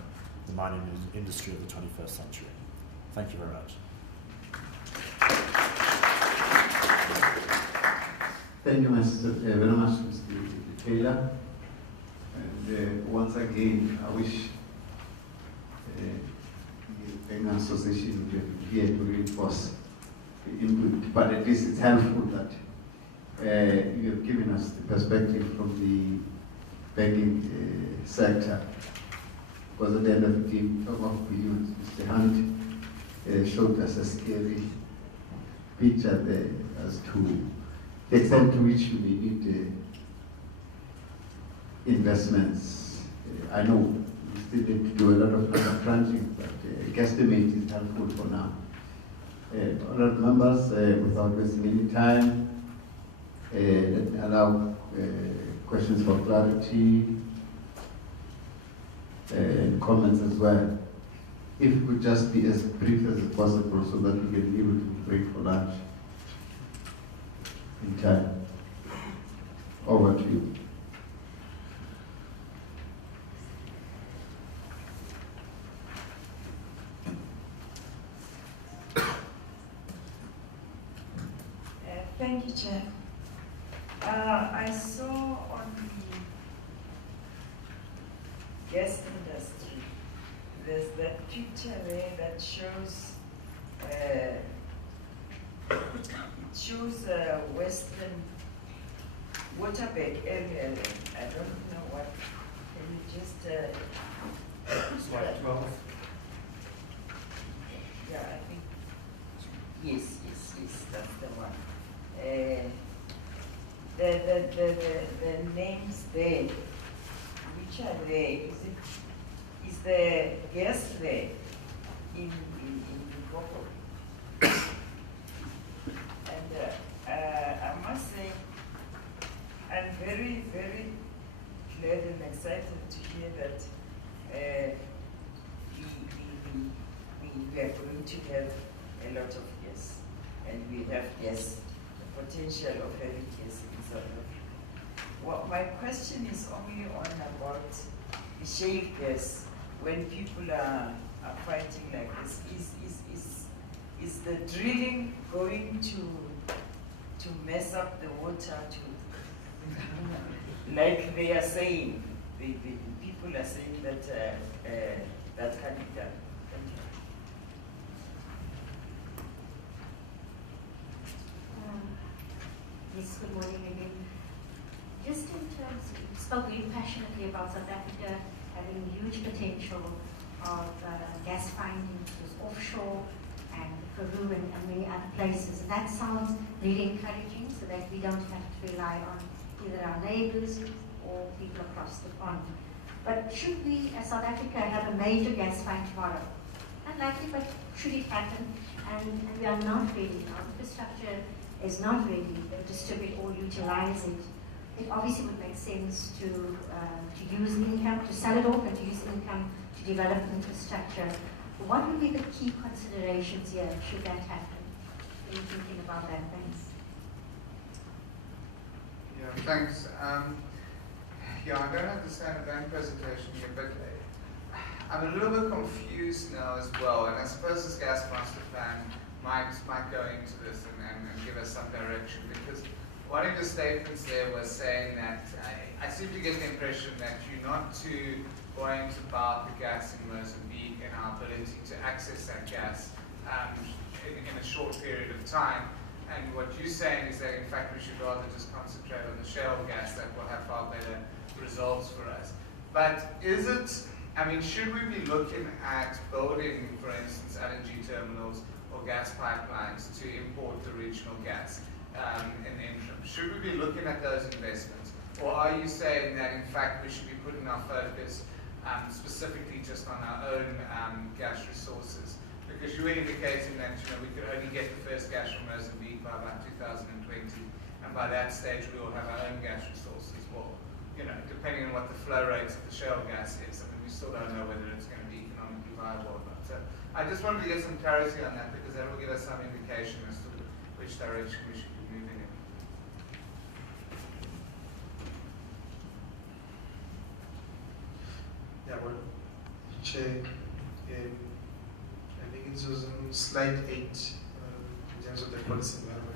the mining industry of the 21st century. Thank you very much. Thank you very much, Mr. Taylor. And once again, I wish the Banking Association would have been here to reinforce the input, but at least it's helpful that you have given us the perspective from the banking sector. Because at the end of the day, Mr. Hunt showed us a scary picture there as to the extent to which we need investments. I know we still need to do a lot of crunching, but guesstimate is helpful for now. Honourable members, without wasting any time, let me allow questions for clarity and comments as well. If it could just be as brief as possible so that we can be able to break for lunch in time. Over to you. Thank you, Chair. I saw on the gas industry, there's that picture there that shows it shows Western Waterberg area. I don't know what. Can you just Slide 12. yeah, I think yes, that's the one. The names there, which are there, is the gas there in Limpopo? And I must say, I'm very, very glad and excited to hear that we are going to have a lot of gas, and we have gas, the potential of having gas in South Africa. Well, my question is only on about the shale gas. When people are fighting like this, is the drilling going to mess up the water to, like they are saying, the people are saying that that can be done. Thank you. Yes, good morning again. Just in terms, you spoke very passionately about South Africa having huge potential of gas findings offshore and Peru and many other places. And that sounds really encouraging, so that we don't have to rely on either our neighbors or people across the pond. But should we, as South Africa, have a major gas find tomorrow? Unlikely, but should it happen? And we are not ready. Our infrastructure is not ready to distribute or utilize it. It obviously would make sense to use income, to sell it off and to use income to develop infrastructure. What would be the key considerations here should that happen? Are you thinking about that? Thanks. Yeah, thanks. Yeah, I don't have the standard bank presentation here, but I'm a little bit confused now as well, and I suppose this gas master plan might go into this and give us some direction, because one of the statements there was saying that I seem to get the impression that you're not too buoyant about the gas in Mozambique and our ability to access that gas in a short period of time. And what you're saying is that in fact we should rather just concentrate on the shale gas that will have far better results for us. But is it, I mean, should we be looking at building, for instance, LNG terminals or gas pipelines to import the regional gas in the interim? Should we be looking at those investments? Or are you saying that in fact we should be putting our focus specifically just on our own gas resources? Because you were indicating that we could only get the first gas from Mozambique by about 2020, and by that stage we will have our own gas resources. Well, depending on what the flow rates of the shale gas is, I mean, we still don't know whether it's going to be economically viable or not. So I just wanted to get some clarity on that, because that will give us some indication as to which direction we should be moving in. Yeah, well, Chair, I think it was on slide 8 in terms of the policy environment.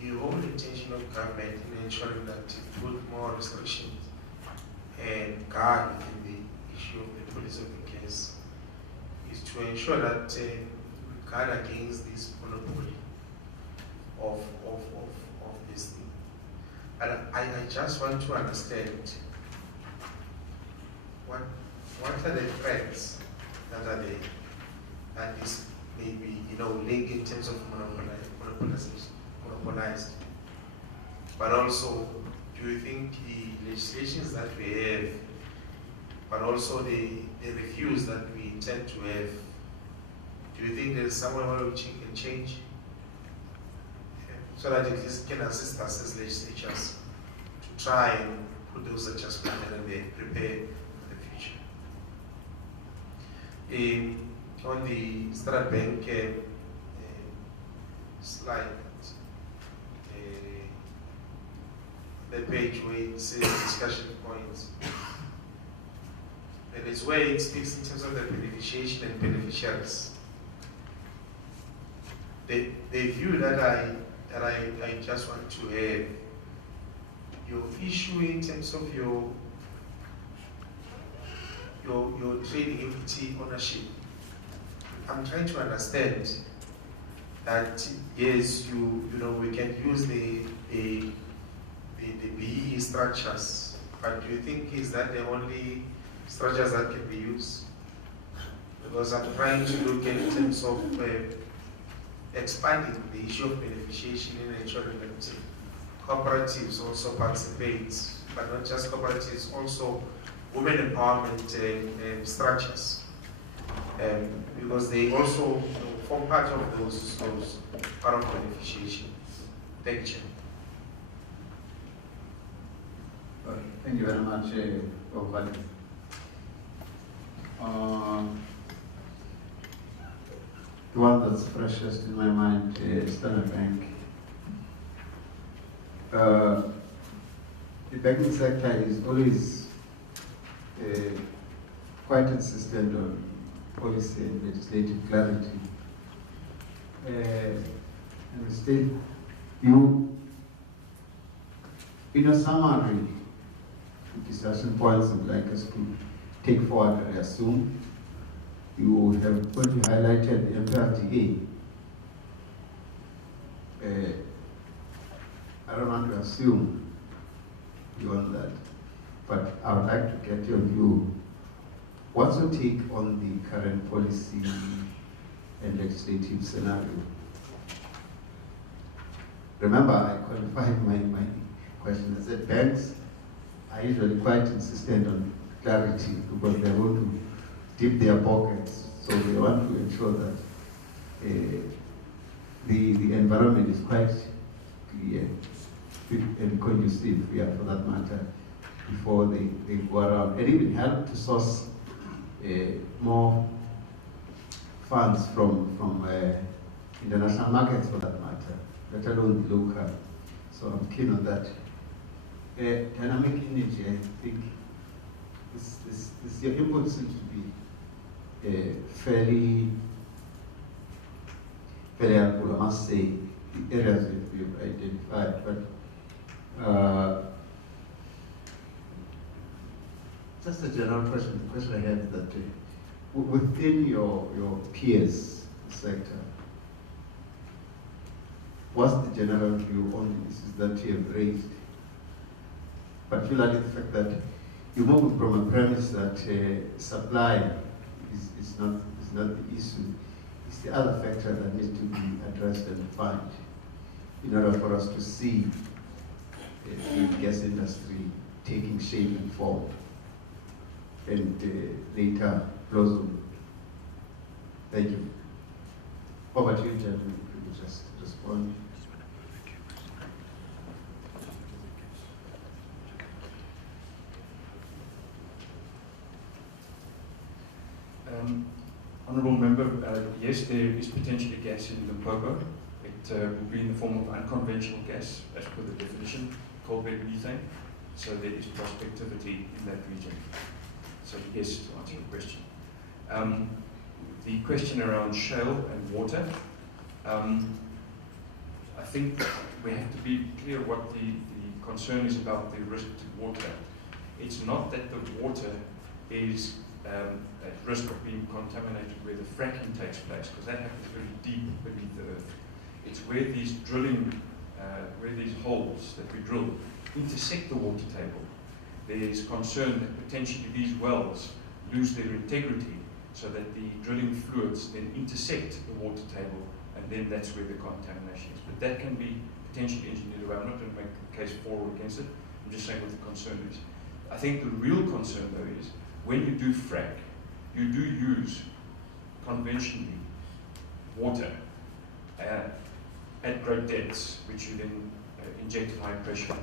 The whole intention of government in ensuring that it put more restrictions and guard within the issue of the policy of the gas is to ensure that we guard against this monopoly of this thing. And I just want to understand what are the threats that are there that is maybe linked in terms of monopolized, but also do you think the legislations that we have, but also the reviews that we intend to have, do you think there's somewhere where we can change so that it can assist us as legislatures to try and put those adjustments and then prepare for the future? On the Standard Bank slide, the page where it says discussion points, that is where it speaks in terms of the beneficiation and beneficiaries. The view that I just want to have, your issue in terms of your trading equity ownership I'm trying to understand that yes, you know, we can use the BE structures, but do you think is that the only structures that can be used? Because I'm trying to look at in terms of expanding the issue of beneficiation in ensuring that cooperatives also participate, but not just cooperatives, also women empowerment structures, because they also form part of those part of beneficiation. Thank you. Okay, thank you very much, Volatility. The one that's freshest in my mind is Standard Bank. The banking sector is always quite insistent on policy and legislative clarity. And still, in a summary, discussion points I'd like us to take forward, I assume, you have already highlighted the MPRDA. I don't want to assume beyond that, but I would like to get your view. What's your take on the current policy and legislative scenario? Remember, I qualified my question. I said banks are usually quite insistent on clarity because they want to dip their pockets, so they want to ensure that the environment is quite clear and conducive, for that matter, before they go around, and even help to source more funds from international markets, for that matter, let alone the local. So I'm keen on that. Dynamic energy, I think your input seems to be fairly helpful, I must say, the areas that we've identified, but just a general question. The question I have is that within your peers sector, what's the general view on the issues that you have raised? Particularly the fact that you move from a premise that supply is not the issue. It's the other factor that needs to be addressed and defined in order for us to see the gas industry taking shape and form and later blossom. Thank you. Over to you, gentlemen, if you could just respond. Honourable Member, yes, there is potentially gas in Limpopo. It will be in the form of unconventional gas, as per the definition, coal bed methane. So there is prospectivity in that region. So yes, to answer your question. The question around shale and water, I think we have to be clear what the concern is about the risk to water. It's not that the water is at risk of being contaminated where the fracking takes place, because that happens very deep beneath the earth. It's where these where these holes that we drill intersect the water table. There is concern that potentially these wells lose their integrity, so that the drilling fluids then intersect the water table, and then that's where the contamination is. But that can be potentially engineered away. I'm not going to make a case for or against it. I'm just saying what the concern is. I think the real concern, though, is when you do frack, you do use conventionally water at great depths, which you then inject at high pressure.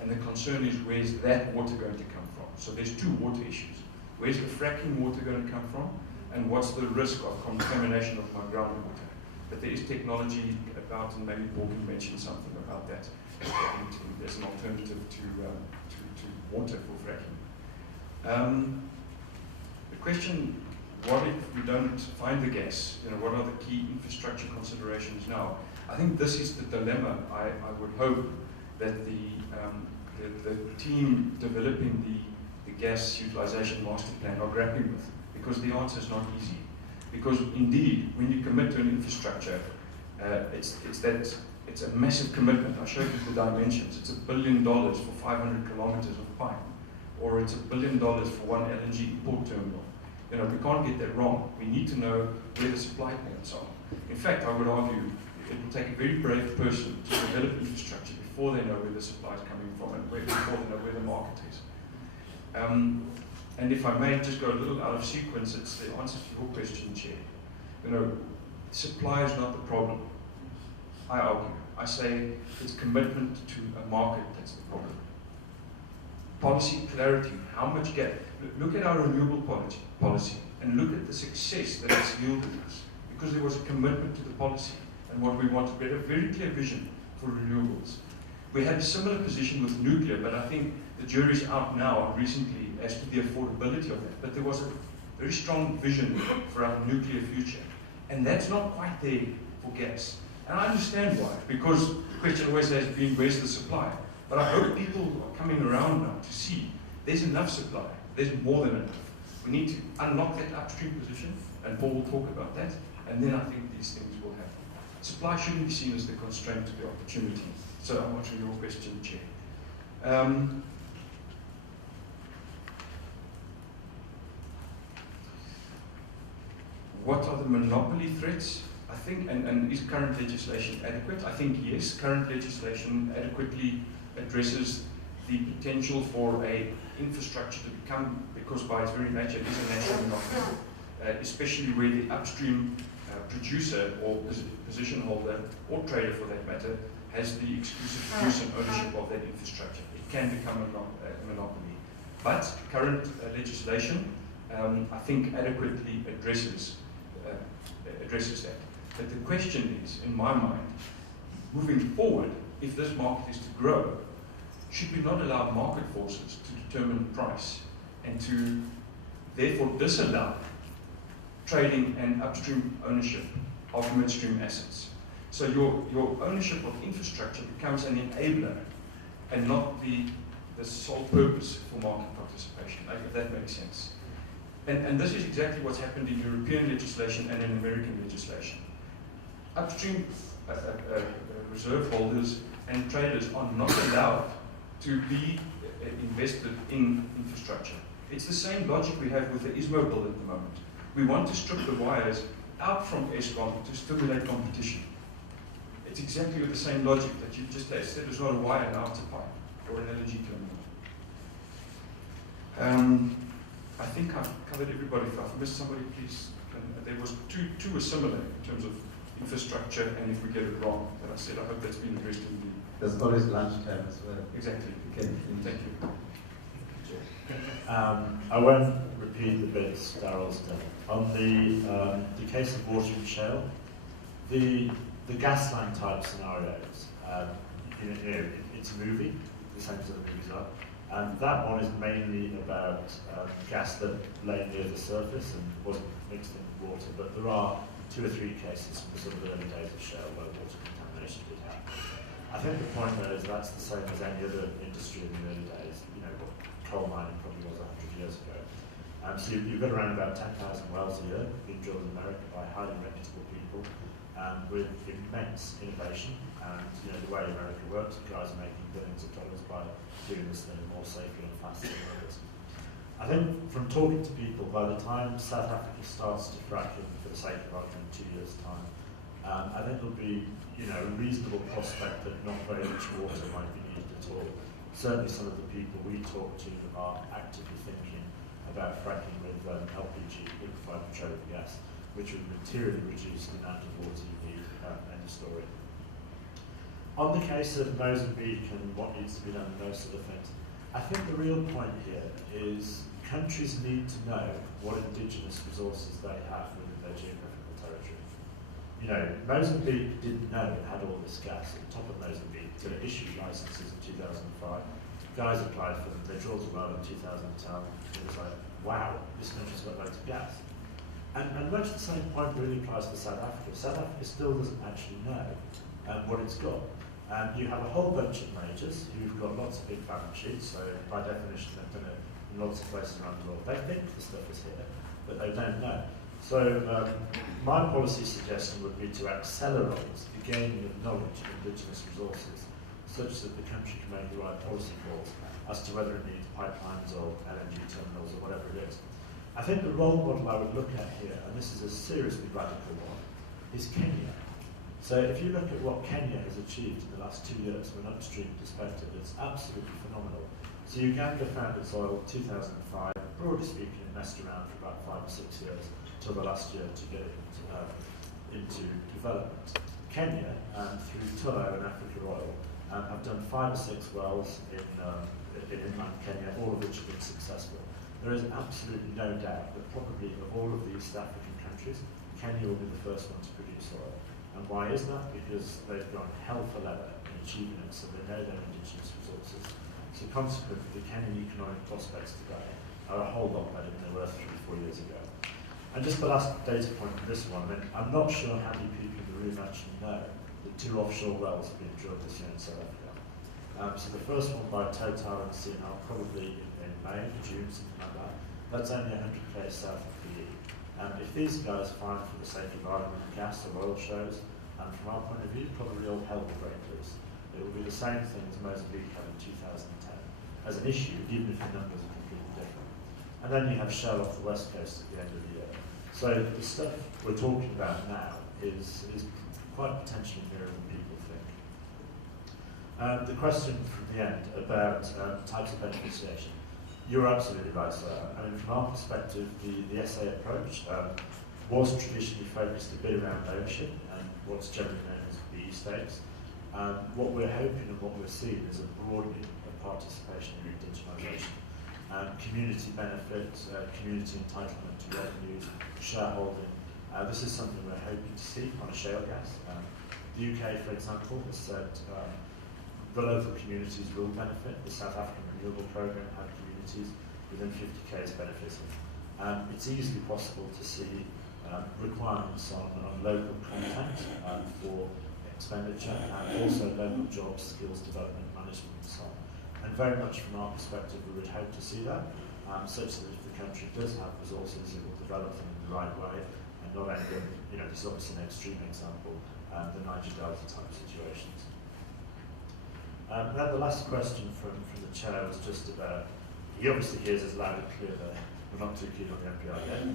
And the concern is, where's that water going to come from? So there's two water issues. Where's the fracking water going to come from? And what's the risk of contamination of my groundwater? But there is technology about, and maybe Paul can mention something about that, as an alternative to water for fracking. The question, what if we don't find the gas? What are the key infrastructure considerations now? I think this is the dilemma I would hope that the team developing the gas utilization master plan are grappling with, because the answer is not easy. Because indeed, when you commit to an infrastructure, it's a massive commitment. I showed you the dimensions. It's $1 billion for 500 kilometers of pipe, or it's $1 billion for one LNG import terminal. You know, we can't get that wrong. We need to know where the supply points are. In fact, I would argue it will take a very brave person to develop infrastructure before they know where the supply is coming from and before they know where the market is. And if I may just go a little out of sequence, it's the answer to your question, Chair. You know, supply is not the problem. I argue. I say it's commitment to a market that's the problem. Policy clarity, how much gas? Look at our renewable policy and look at the success that it's yielded us, because there was a commitment to the policy and what we wanted. We had a very clear vision for renewables. We had a similar position with nuclear, but I think the jury's out now recently as to the affordability of that. But there was a very strong vision for our nuclear future. And that's not quite there for gas. And I understand why, because the question always has been, where's the supply? But I hope people are coming around now to see there's enough supply. There's more than enough. We need to unlock that upstream position, and Paul will talk about that, and then I think these things will happen. Supply shouldn't be seen as the constraint to the opportunity. So I'm answering your question, Chair. What are the monopoly threats? I think, and is current legislation adequate? I think yes, current legislation adequately addresses the potential for a infrastructure to become, because by its very nature it is a national monopoly, especially where the upstream producer or position holder, or trader for that matter, has the exclusive use and ownership of that infrastructure. It can become a monopoly. But current legislation, I think, adequately addresses that. But the question is, in my mind, moving forward, if this market is to grow, should we not allow market forces to determine price and to therefore disallow trading and upstream ownership of midstream assets? So your ownership of infrastructure becomes an enabler and not the sole purpose for market participation, if that makes sense. And this is exactly what's happened in European legislation and in American legislation. Upstream reserve holders and traders are not allowed to be invested in infrastructure. It's the same logic we have with the ISMO bill at the moment. We want to strip the wires out from Eskom to stimulate competition. It's exactly the same logic that you just said. It's not a wire, now it's a pipe or an LNG terminal. I think I've covered everybody. If I've missed somebody, please. There was two were similar in terms of infrastructure, and if we get it wrong, that I said, I hope that's been addressed in the... There's always lunchtime as well. Exactly. Okay. Thank you. I won't repeat the bits Daryl's done. On the case of water and shale, the gas line type scenarios, it's a movie, the same sort of movies are. And that one is mainly about gas that lay near the surface and wasn't mixed in water. But there are 2 or 3 cases from the sort of early days of shale where water contamination did happen. I think the point there is that's the same as any other industry in the early days. You know, what coal mining probably was 100 years ago. So you've got around about 10,000 wells a year being drilled in America by highly reputable people with immense innovation. And you know, the way America works, guys are making billions of dollars by doing this thing more safely and faster than others. I think from talking to people, by the time South Africa starts to frack in, for the sake of argument, 2 years' time, I think there'll be a reasonable prospect that not very much water might be needed at all. Certainly some of the people we talk to are actively thinking about fracking with LPG, liquefied petroleum gas, which would materially reduce the amount of water you need, end of story. On the case of Mozambique and what needs to be done and those sort of things, I think the real point here is countries need to know what indigenous resources they have within their geographical territory. You know, Mozambique didn't know it had all this gas at the top of Mozambique until it issued licenses in 2005. Guys applied for them, they drilled a well in 2010. It was like, wow, this country's got loads of gas. And much the same point really applies to South Africa. South Africa still doesn't actually know what it's got. You have a whole bunch of majors who've got lots of big balance sheets, so by definition they've done it in lots of places around the world. They think the stuff is here, but they don't know. So So my policy suggestion would be to accelerate the gaining of knowledge of indigenous resources, such that the country can make the right policy calls as to whether it needs pipelines or LNG terminals or whatever it is. I think the role model I would look at here, and this is a seriously radical one, is Kenya. So if you look at what Kenya has achieved in the last 2 years from an upstream perspective, it's absolutely phenomenal. So Uganda found its oil in 2005, broadly speaking, it messed around for about 5 or 6 years, till the last year to get it into development. Kenya, through Tullow and Africa Oil, have done 5 or 6 wells in inland Kenya, all of which have been successful. There is absolutely no doubt that probably of all of the East African countries, Kenya will be the first one to produce oil. And why is that? Because they've gone hell for leather in achieving it, so they know their indigenous resources. So consequently, the Kenyan economic prospects today are a whole lot better than they were 3 or 4 years ago. And just the last data point on this one, I'm not sure how many people in the room actually know that 2 offshore wells have been drilled this year in South Africa. So the first one by Total and CNR, probably in May, June, something like that. That's only 100 km south of PE. If these guys find, for the sake of argument, gas or oil shows, and from our point of view, probably all hell will break loose. It will be the same thing as Mozambique had in 2010 as an issue, even if the numbers are completely different. And then you have Shell off the west coast at the end of the year. So the stuff we're talking about now is quite potentially nearer than people think. The question from the end about types of beneficiation. You're absolutely right, sir. I mean, from our perspective, the SA approach was traditionally focused a bit around ownership and what's generally known as PE stakes. What we're hoping and what we're seeing is a broadening of participation in indigenisation. Community benefit, community entitlement to revenues, shareholding. This is something we're hoping to see on a shale gas. The UK, for example, has said the local communities will benefit. The South African Renewable Programme had communities within 50 k's benefiting. It's easily possible to see requirements on local content for expenditure and also local jobs, skills development, management and so on. And very much from our perspective we would hope to see that, such that if the country does have resources it will develop them in the right way and not end up, this is obviously an extreme example, the Niger Delta type situations. Then the last question from the chair was just about, he obviously hears us loud and clear that we're not too keen on the MPR yet,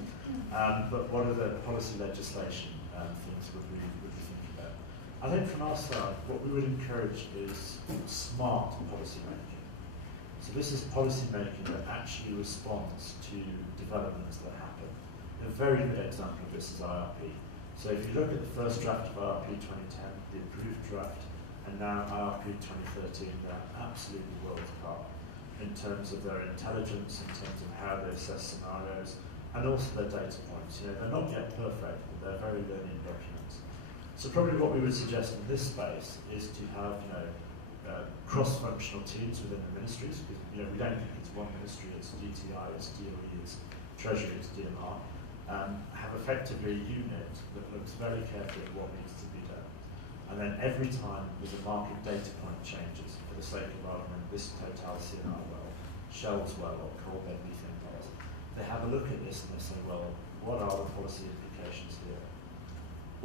but what are the policy legislation things would we think about? I think from our side, what we would encourage is smart policy making. So this is policy making that actually responds to developments that happen. A very good example of this is IRP. So if you look at the first draft of IRP 2010, the approved draft, and now IRP 2013, they're absolutely worlds apart in terms of their intelligence, in terms of how they assess scenarios, and also their data points. They're not yet perfect, but they're very learning documents. So probably what we would suggest in this space is to have, cross-functional teams within the ministries, because we don't think it's one ministry, it's DTI, it's DOE, it's Treasury, it's DMR. Have effectively a unit that looks very carefully at what needs to be done. And then every time there's a market data point changes, for the sake of argument, this Total CNR well, Shell's well, or coal bed methane wells, they have a look at this and they say, well, what are the policy implications here?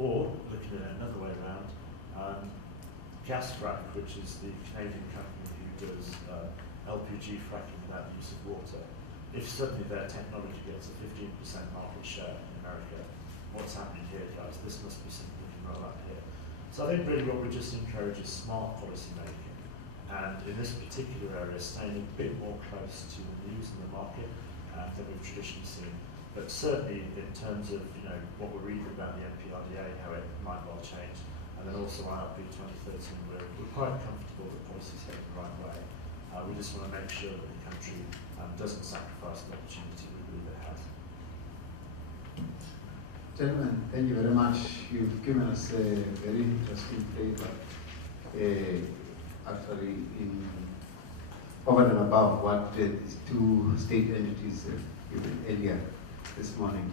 Or, looking at it another way around, Gasfrac, which is the Canadian company who does LPG fracking without the use of water, if suddenly their technology gets a 15% market share in America, what's happening here, guys? This must be something we can roll out here. So I think really what we just encourage is smart policy making, and in this particular area, staying a bit more close to the news and the market than we've traditionally seen. But certainly in terms of what we're reading about the MPRDA, how it might well change, and then also IRP 2013, we're quite comfortable that policy's heading the right way. We just want to make sure that the country doesn't sacrifice the opportunity we believe it has. Gentlemen, thank you very much. You've given us a very interesting flavor, actually over and above what these 2 state entities have given earlier this morning.